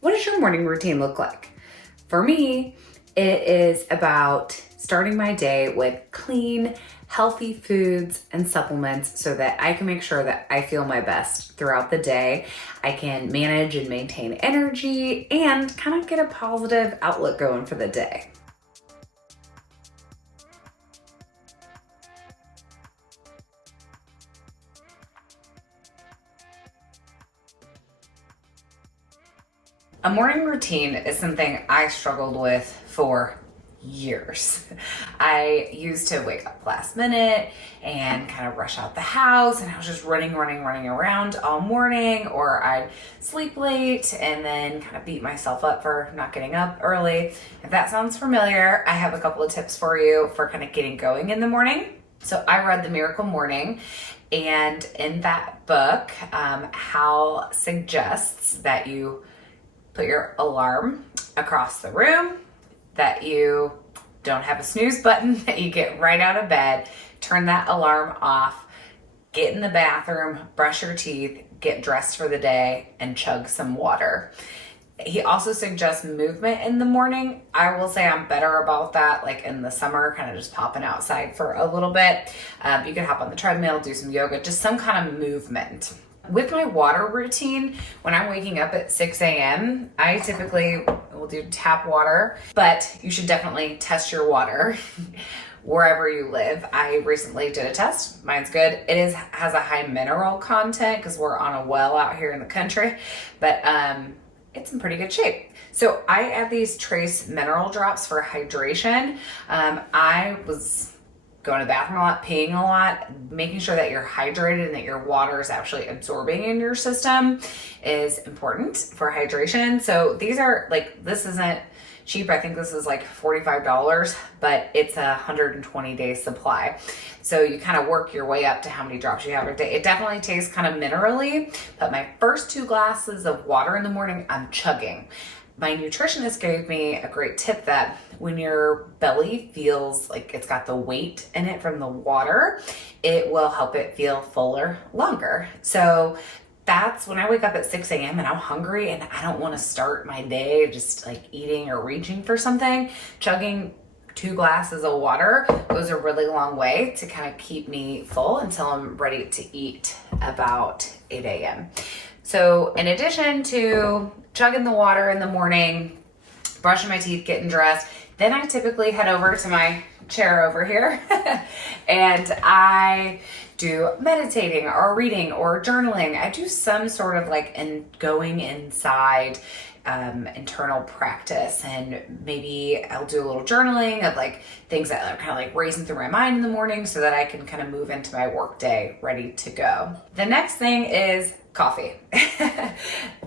What does your morning routine look like? For me, it is about starting my day with clean, healthy foods and supplements so that I can make sure that I feel my best throughout the day. I can manage and maintain energy and kind of get a positive outlook going for the day. A morning routine is something I struggled with for years. I used to wake up last minute and kind of rush out the house, and I was just running around all morning, or I'd sleep late and then kind of beat myself up for not getting up early. If that sounds familiar, I have a couple of tips for you for kind of getting going in the morning. So I read The Miracle Morning, and in that book, Hal suggests that you put your alarm across the room, that you don't have a snooze button, that you get right out of bed, turn that alarm off, get in the bathroom, brush your teeth, get dressed for the day, and chug some water. He also suggests movement in the morning. I will say I'm better about that, like in the summer, kind of just popping outside for a little bit. You can hop on the treadmill, do some yoga, just some kind of movement. With my water routine, when I'm waking up at 6 a.m., I typically will do tap water, but you should definitely test your water wherever you live. I recently did a test. Mine's good. It has a high mineral content because we're on a well out here in the country, but it's in pretty good shape. So I add these trace mineral drops for hydration. I was going to the bathroom a lot, peeing a lot, making sure that you're hydrated and that your water is actually absorbing in your system is important for hydration. So these are this isn't cheap. I think this is like $45, but it's a 120-day supply. So you kind of work your way up to how many drops you have a day. It definitely tastes kind of minerally, but my first 2 glasses of water in the morning, I'm chugging. My nutritionist gave me a great tip that when your belly feels like it's got the weight in it from the water, it will help it feel fuller longer. So that's when I wake up at 6 a.m. and I'm hungry and I don't want to start my day just like eating or reaching for something. Chugging 2 glasses of water goes a really long way to kind of keep me full until I'm ready to eat about 8 a.m. So in addition to chugging the water in the morning, brushing my teeth, getting dressed, then I typically head over to my chair over here and I do meditating or reading or journaling. I do some sort of going inside internal practice, and maybe I'll do a little journaling of things that are kind of racing through my mind in the morning so that I can kind of move into my work day ready to go. The next thing is coffee.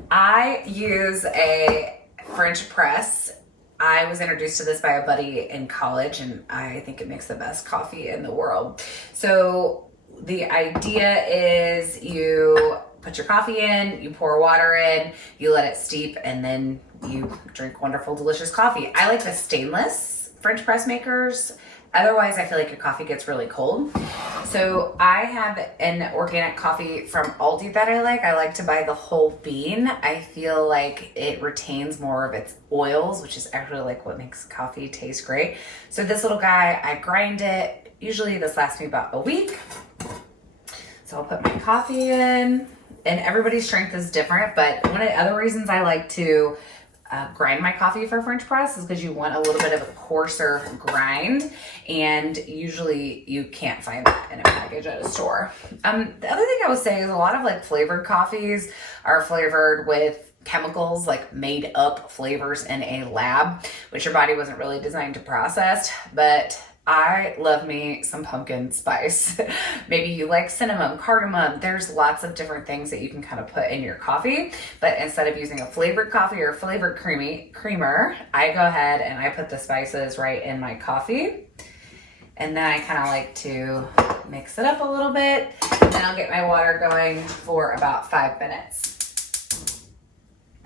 I use a French press. I was introduced to this by a buddy in college, and I think it makes the best coffee in the world. So the idea is you put your coffee in, you pour water in, you let it steep, and then you drink wonderful, delicious coffee. I like the stainless French press makers. Otherwise, I feel like your coffee gets really cold. So I have an organic coffee from Aldi that I like. I like to buy the whole bean. I feel like it retains more of its oils, which is actually what makes coffee taste great. So this little guy, I grind it. Usually this lasts me about a week. So I'll put my coffee in, and everybody's strength is different, but one of the other reasons I like to grind my coffee for French press is because you want a little bit of a coarser grind, and usually you can't find that in a package at a store. The other thing I would say is a lot of flavored coffees are flavored with chemicals, made up flavors in a lab, which your body wasn't really designed to process, but I love me some pumpkin spice. Maybe you like cinnamon, cardamom. There's lots of different things that you can kind of put in your coffee, but instead of using a flavored coffee or a flavored creamer, I go ahead and I put the spices right in my coffee. And then I kind of like to mix it up a little bit. And then I'll get my water going for about 5 minutes.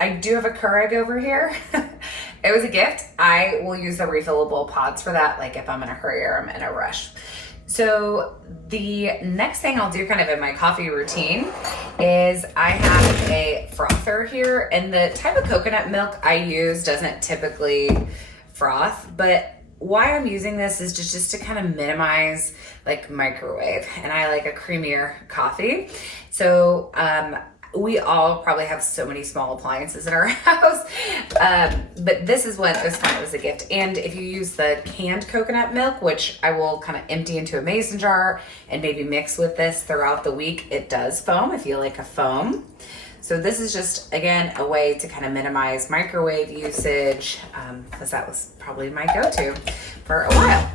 I do have a Keurig over here. It was a gift. I will use the refillable pods for that, if I'm in a hurry or I'm in a rush. So the next thing I'll do kind of in my coffee routine is I have a frother here, and the type of coconut milk I use doesn't typically froth, but why I'm using this is just to kind of minimize like microwave, and I like a creamier coffee. So we all probably have so many small appliances in our house, but this is what was fun. It was a gift. And if you use the canned coconut milk, which I will kind of empty into a mason jar and maybe mix with this throughout the week, it does foam if you like a foam. So this is just, again, a way to kind of minimize microwave usage, because that was probably my go-to for a while.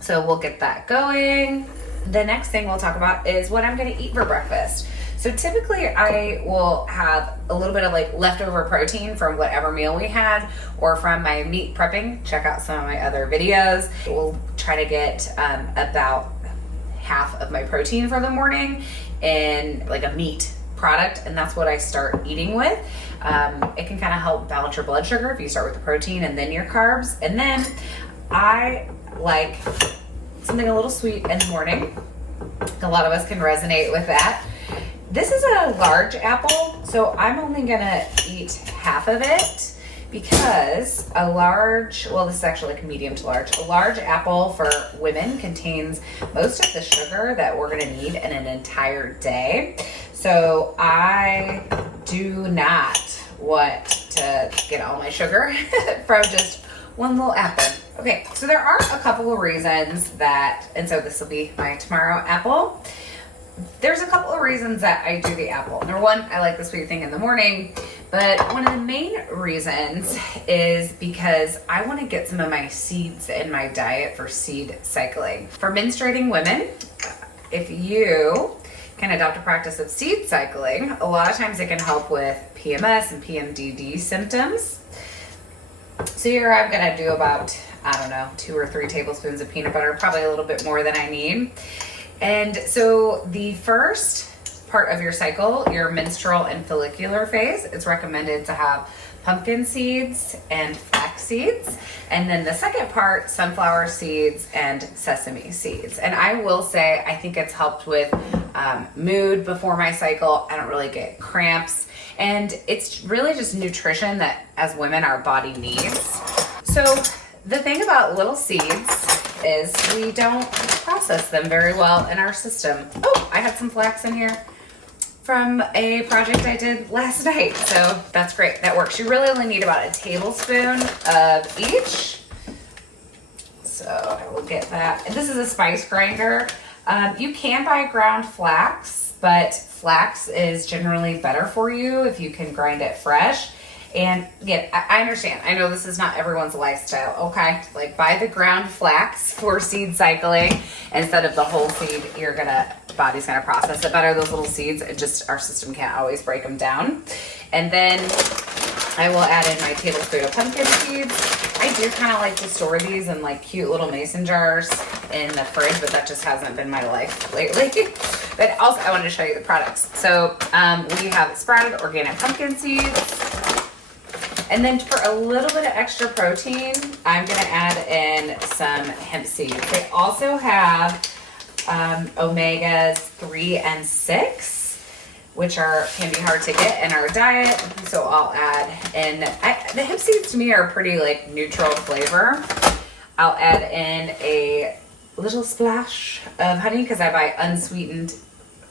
So we'll get that going. The next thing we'll talk about is what I'm going to eat for breakfast. So typically I will have a little bit of like leftover protein from whatever meal we had, or from my meat prepping. Check out some of my other videos. We'll try to get about half of my protein for the morning in like a meat product, and that's what I start eating with. It can kind of help balance your blood sugar if you start with the protein and then your carbs. And then I like something a little sweet in the morning. A lot of us can resonate with that. This is a large apple, so I'm only gonna eat half of it, because a large, well, this is actually like a medium to large, a large apple for women contains most of the sugar that we're gonna need in an entire day. So I do not want to get all my sugar from just one little apple. Okay, so there are a couple of reasons that, and so this will be my tomorrow apple. There's a couple of reasons that I do the apple. Number one, I like the sweet thing in the morning, but one of the main reasons is because I want to get some of my seeds in my diet for seed cycling. For menstruating women, if you can adopt a practice of seed cycling, a lot of times it can help with PMS and PMDD symptoms. So here I'm gonna do about, I don't know, 2 or 3 tablespoons of peanut butter, probably a little bit more than I need. And so the first part of your cycle, your menstrual and follicular phase, it's recommended to have pumpkin seeds and flax seeds. And then the second part, sunflower seeds and sesame seeds. And I will say, I think it's helped with mood before my cycle. I don't really get cramps. And it's really just nutrition that as women, our body needs. So the thing about little seeds is we don't process them very well in our system. Oh, I had some flax in here from a project I did last night. So that's great, that works. You really only need about a tablespoon of each. So I will get that. And this is a spice grinder. You can buy ground flax, but flax is generally better for you if you can grind it fresh. And again, I understand. I know this is not everyone's lifestyle, okay? Like buy the ground flax for seed cycling instead of the whole seed. Body's gonna process it better. Those little seeds, our system can't always break them down. And then I will add in my tablespoon of pumpkin seeds. I do kind of like to store these in like cute little mason jars in the fridge, but that just hasn't been my life lately. But also I wanted to show you the products. So we have sprouted organic pumpkin seeds. And then for a little bit of extra protein, I'm gonna add in some hemp seeds. They also have omegas 3 and 6, which can be hard to get in our diet. So I'll add in, the hemp seeds to me are pretty like neutral flavor. I'll add in a little splash of honey because I buy unsweetened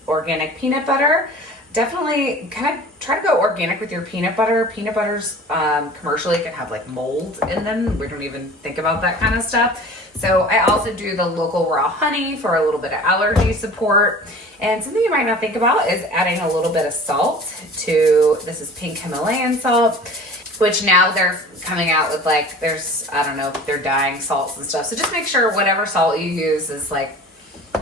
organic peanut butter. Definitely kind of try to go organic with your peanut butter. Peanut butters commercially can have like mold in them. We don't even think about that kind of stuff. So I also do the local raw honey for a little bit of allergy support. And something you might not think about is adding a little bit of salt to, this is pink Himalayan salt, which now they're coming out with like, they're dyeing salts and stuff. So just make sure whatever salt you use is like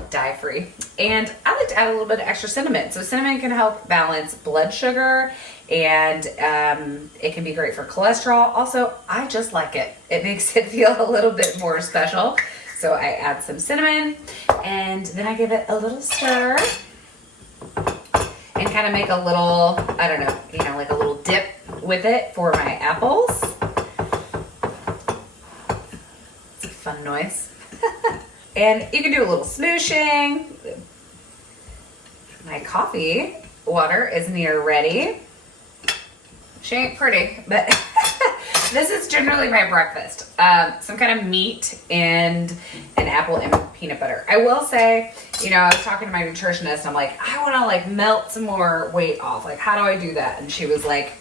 dye free. And I like to add a little bit of extra cinnamon. So cinnamon can help balance blood sugar, and it can be great for cholesterol. Also, I just like it. It makes it feel a little bit more special. So I add some cinnamon, and then I give it a little stir and kind of make a little, like a little dip with it for my apples. It's a fun noise. And you can do a little smooshing. My coffee water is near ready. She ain't pretty, but this is generally my breakfast. Some kind of meat and an apple and peanut butter. I will say, you know, I was talking to my nutritionist. I'm like, I want to like melt some more weight off. Like, how do I do that? And she was like,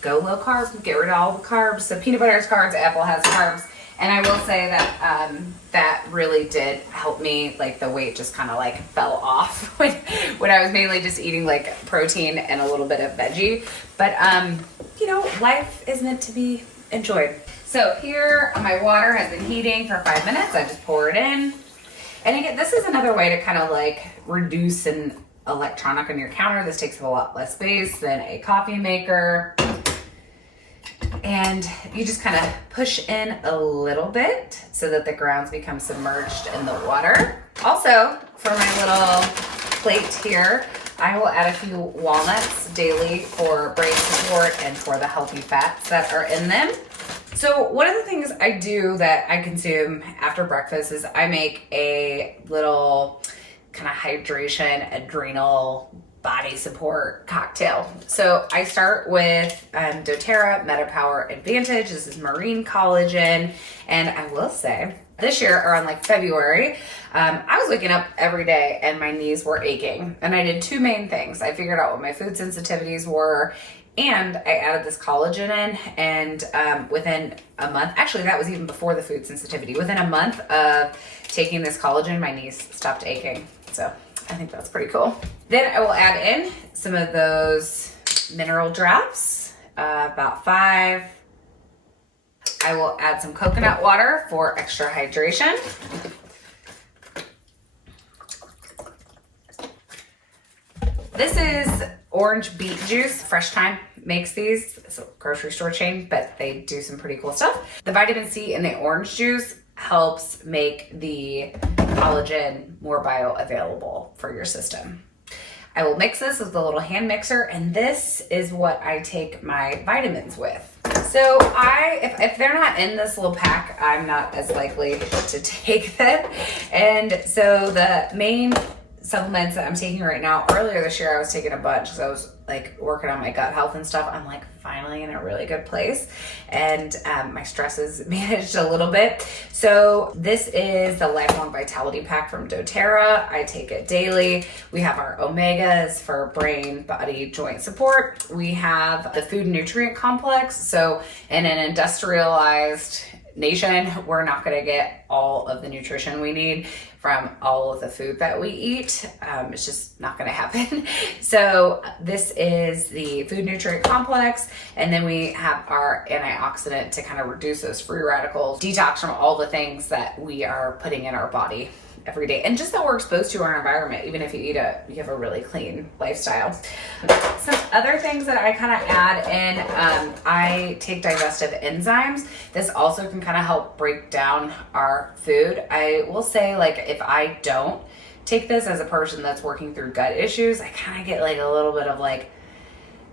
go low carb, get rid of all the carbs. So peanut butter has carbs, apple has carbs. And I will say that that really did help me. Like the weight just kind of like fell off when I was mainly just eating like protein and a little bit of veggie. But you know, life is meant to be enjoyed. So here my water has been heating for 5 minutes. I just pour it in. And again, this is another way to kind of like reduce an electronic on your counter. This takes up a lot less space than a coffee maker. And you just kind of push in a little bit so that the grounds become submerged in the water. Also, for my little plate here, I will add a few walnuts daily for brain support and for the healthy fats that are in them. So one of the things I do that I consume after breakfast is I make a little kind of hydration, adrenal, body support cocktail. So I start with doTERRA MetaPower Advantage. This is marine collagen. And I will say this year around like February, I was waking up every day and my knees were aching. And I did two main things. I figured out what my food sensitivities were, and I added this collagen in, and within a month, actually that was even before the food sensitivity, within a month of taking this collagen, my knees stopped aching. So I think that's pretty cool. Then I will add in some of those mineral drops, about 5. I will add some coconut water for extra hydration. This is orange beet juice. Fresh Thyme makes these. It's a grocery store chain, but they do some pretty cool stuff. The vitamin C in the orange juice helps make the collagen more bioavailable for your system. I will mix this with a little hand mixer, and this is what I take my vitamins with. So if they're not in this little pack, I'm not as likely to take them. And so the main supplements that I'm taking right now, earlier this year I was taking a bunch because I was like working on my gut health and stuff. I'm like finally in a really good place, and my stress is managed a little bit. So this is the Lifelong Vitality Pack from doTERRA. I take it daily. We have our omegas for brain, body, joint support. We have the food nutrient complex. So in an industrialized nation, we're not going to get all of the nutrition we need from all of the food that we eat. It's just not going to happen. So this is the food nutrient complex, and then we have our antioxidant to kind of reduce those free radicals, detox from all the things that we are putting in our body every day, and just that we're exposed to our environment, even if you have a really clean lifestyle. Some other things that I kind of add in, I take digestive enzymes. This also can kind of help break down our food. I will say, like, if I don't take this as a person that's working through gut issues, I kind of get like a little bit of like,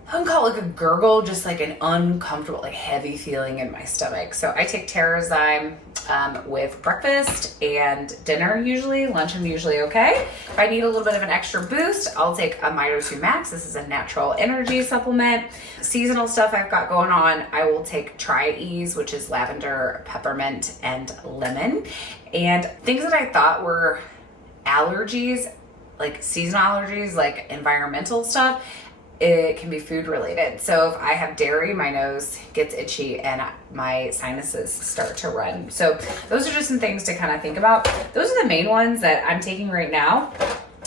I wouldn't call it like a gurgle, just like an uncomfortable, like heavy feeling in my stomach. So I take Terrazyme with breakfast and dinner usually. Lunch I'm usually okay. If I need a little bit of an extra boost, I'll take a Mito 2 Max. This is a natural energy supplement. Seasonal stuff I've got going on, I will take Tri-Ease, which is lavender, peppermint, and lemon. And things that I thought were allergies, like seasonal allergies, like environmental stuff, it can be food related. So if I have dairy, my nose gets itchy and my sinuses start to run. So those are just some things to kind of think about. Those are the main ones that I'm taking right now.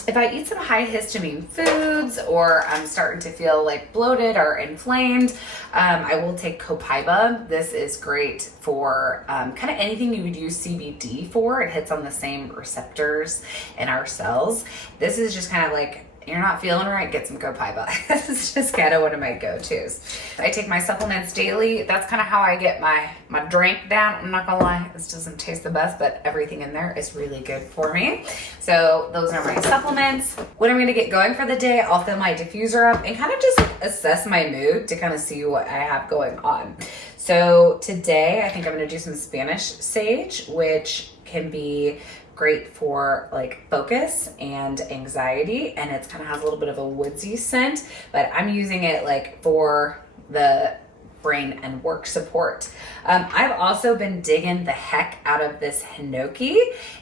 If I eat some high histamine foods, or I'm starting to feel like bloated or inflamed, I will take Copaiba. This is great for kind of anything you would use CBD for. It hits on the same receptors in our cells. This is just kind of like you're not feeling right, get some copaiba. It's just kind of one of my go-tos. I take my supplements daily. That's kind of how I get my drink down. I'm not gonna lie, this doesn't taste the best, but everything in there is really good for me. So those are my supplements. When I'm gonna get going for the day, I'll fill my diffuser up and kind of just assess my mood to kind of see what I have going on. So today, I think I'm gonna do some Spanish sage, which can be great for like focus and anxiety, and it's kind of has a little bit of a woodsy scent, but I'm using it like for the brain and work support. I've also been digging the heck out of this hinoki.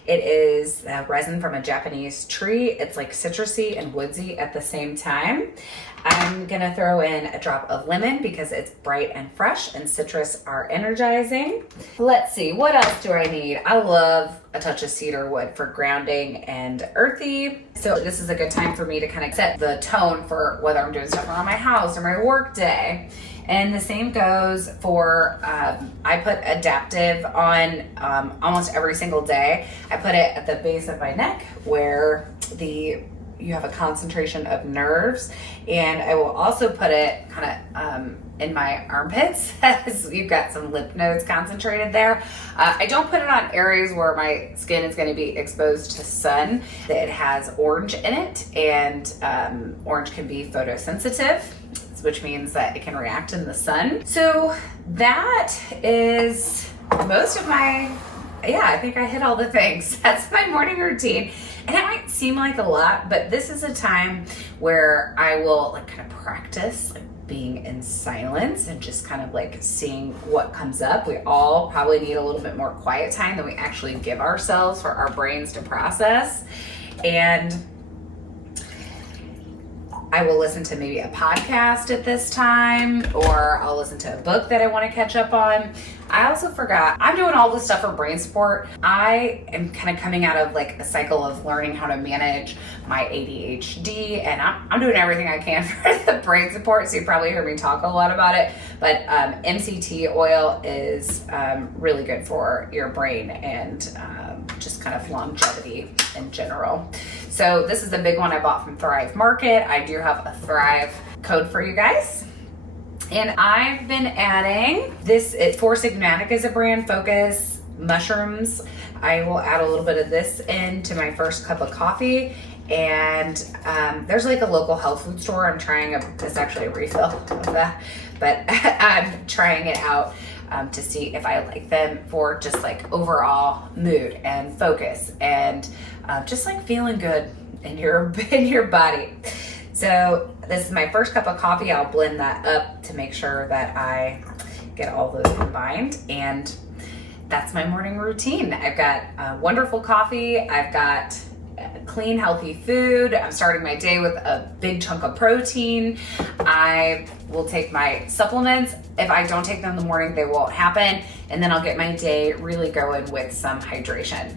It is resin from a Japanese tree. It's like citrusy and woodsy at the same time. I'm gonna throw in a drop of lemon because it's bright and fresh, and citrus are energizing. Let's see, what else do I need? I love a touch of cedar wood for grounding and earthy. So this is a good time for me to kind of set the tone for whether I'm doing stuff around my house or my work day. And the same goes for, I put adaptive on almost every single day. I put it at the base of my neck where you have a concentration of nerves, and I will also put it kind of in my armpits as you've got some lymph nodes concentrated there. I don't put it on areas where my skin is going to be exposed to sun. It has orange in it, and orange can be photosensitive, which means that it can react in the sun. So that is most of my, I think I hit all the things. That's my morning routine. And it might seem like a lot, but this is a time where I will like kind of practice like being in silence and just kind of like seeing what comes up. We all probably need a little bit more quiet time than we actually give ourselves for our brains to process. And I will listen to maybe a podcast at this time, or I'll listen to a book that I want to catch up on. I also forgot, I'm doing all this stuff for brain support. I am kind of coming out of like a cycle of learning how to manage my ADHD, and I'm doing everything I can for the brain support. So you probably heard me talk a lot about it, but MCT oil is really good for your brain and just kind of longevity in general. So this is a big one I bought from Thrive Market. I do have a Thrive code for you guys. And I've been adding this, Four Sigmatic is a brand, focus mushrooms. I will add a little bit of this into my first cup of coffee. And there's like a local health food store. I'm trying it's actually a refill of that, but I'm trying it out to see if I like them for just like overall mood and focus and just like feeling good in your body. So this is my first cup of coffee. I'll blend that up to make sure that I get all those combined, and that's my morning routine. I've got wonderful coffee. I've got clean, healthy food. I'm starting my day with a big chunk of protein. I will take my supplements. If I don't take them in the morning, they won't happen. And then I'll get my day really going with some hydration.